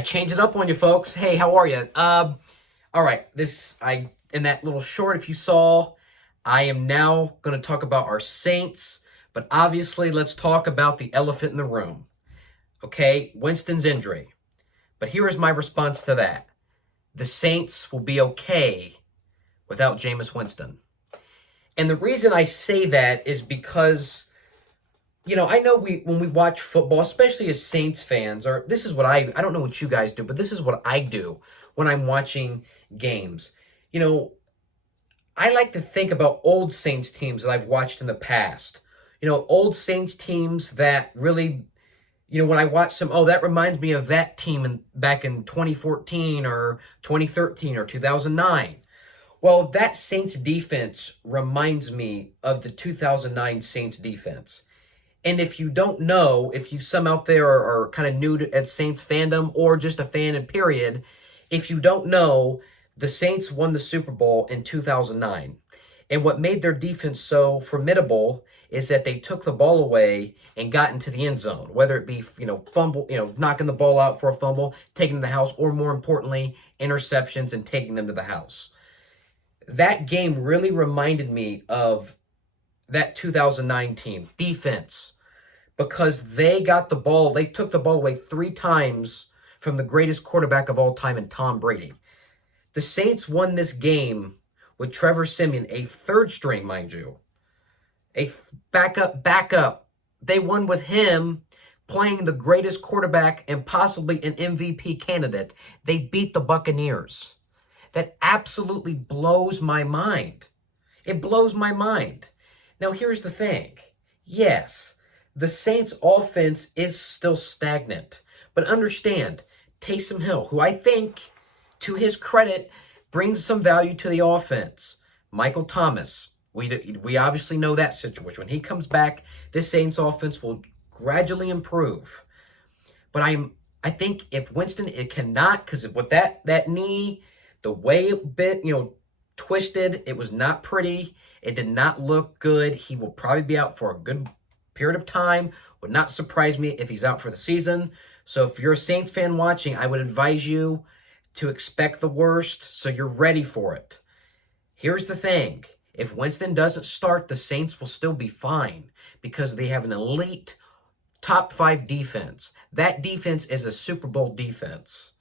I changed it up on you folks. Hey, how are you? All right. In that little short, if you saw, I am now going to talk about our Saints, but obviously let's talk about the elephant in the room. Okay, Winston's injury. But here is my response to that. The Saints will be okay without Jameis Winston. And the reason I say that is because, I know when we watch football, especially as Saints fans, or this is what I don't know what you guys do, but this is what I do when I'm watching games. I like to think about old Saints teams that I've watched in the past. Old Saints teams that really, when I watch them, that reminds me of that team back in 2014 or 2013 or 2009. Well, that Saints defense reminds me of the 2009 Saints defense. And if you don't know, if you some out there are kind of new at Saints fandom or just a fan in period, if you don't know, the Saints won the Super Bowl in 2009. And what made their defense so formidable is that they took the ball away and got into the end zone, whether it be, fumble, knocking the ball out for a fumble, taking them to the house, or more importantly, interceptions and taking them to the house. That game really reminded me of that 2009 team defense, because they took the ball away 3 times from the greatest quarterback of all time in Tom Brady. The Saints won this game with Trevor Siemian, a third string, mind you, a backup. They won with him playing the greatest quarterback and possibly an MVP candidate. They beat the Buccaneers. That absolutely blows my mind. It blows my mind. Now, here's the thing. Yes, the Saints' offense is still stagnant. But understand, Taysom Hill, who I think, to his credit, brings some value to the offense. Michael Thomas, we obviously know that situation. When he comes back, this Saints offense will gradually improve. But I think if Winston, it cannot, because with that knee, the way it twisted, it was not pretty. It did not look good. He will probably be out for a good period of time. Would not surprise me if he's out for the season. So if you're a Saints fan watching, I would advise you to expect the worst so you're ready for it. Here's the thing. If Winston doesn't start, the Saints will still be fine because they have an elite top 5 defense. That defense is a Super Bowl defense.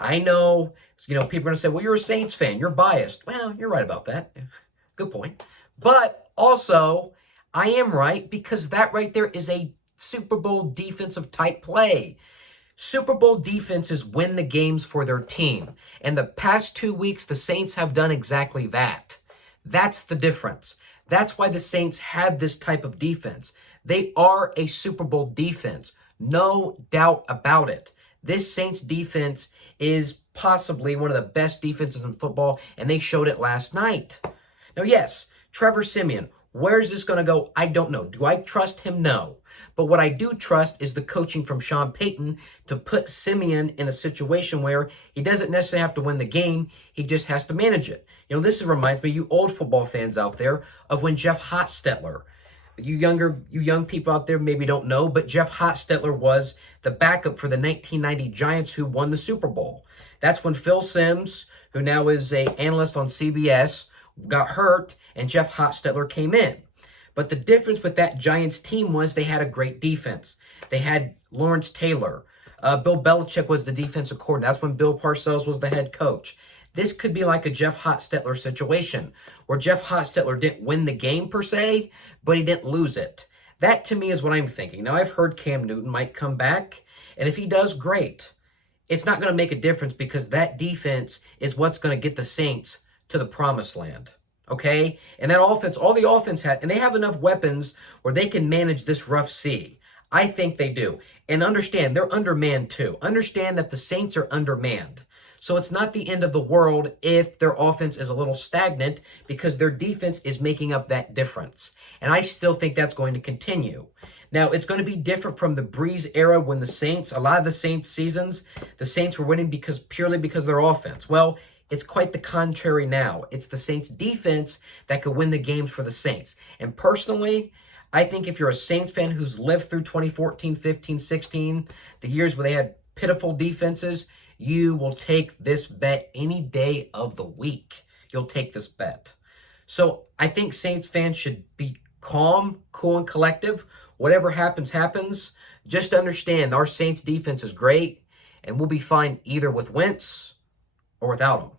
I know, people are going to say, well, you're a Saints fan. You're biased. Well, you're right about that. Good point. But also, I am right because that right there is a Super Bowl defensive type play. Super Bowl defenses win the games for their team. And the past 2 weeks, the Saints have done exactly that. That's the difference. That's why the Saints have this type of defense. They are a Super Bowl defense. No doubt about it. This Saints defense is possibly one of the best defenses in football, and they showed it last night. Now, yes, Trevor Siemian, where's this going to go? I don't know. Do I trust him? No. But what I do trust is the coaching from Sean Payton to put Siemian in a situation where he doesn't necessarily have to win the game. He just has to manage it. This reminds me, you old football fans out there, of when Jeff Hostetler, you young people out there maybe don't know, but Jeff Hostetler was the backup for the 1990 Giants who won the Super Bowl. That's when Phil Simms, who now is an analyst on CBS, got hurt, and Jeff Hostetler came in. But the difference with that Giants team was they had a great defense. They had Lawrence Taylor. Bill Belichick was the defensive coordinator. That's when Bill Parcells was the head coach. This could be like a Jeff Hostetler situation, where Jeff Hostetler didn't win the game per se, but he didn't lose it. That, to me, is what I'm thinking. Now, I've heard Cam Newton might come back, and if he does, great. It's not going to make a difference because that defense is what's going to get the Saints to the promised land. Okay? And that offense, all the offense had, and they have enough weapons where they can manage this rough sea. I think they do. And understand, they're undermanned too. Understand that the Saints are undermanned. So it's not the end of the world if their offense is a little stagnant because their defense is making up that difference. And I still think that's going to continue. Now, it's going to be different from the Breeze era when a lot of the Saints seasons, the Saints were winning purely because of their offense. Well, it's quite the contrary now. It's the Saints defense that could win the games for the Saints. And personally, I think if you're a Saints fan who's lived through 2014, 15, 16, the years where they had pitiful defenses, you will take this bet any day of the week. You'll take this bet. So I think Saints fans should be calm, cool, and collective. Whatever happens, happens. Just understand our Saints defense is great, and we'll be fine either with Wentz or without him.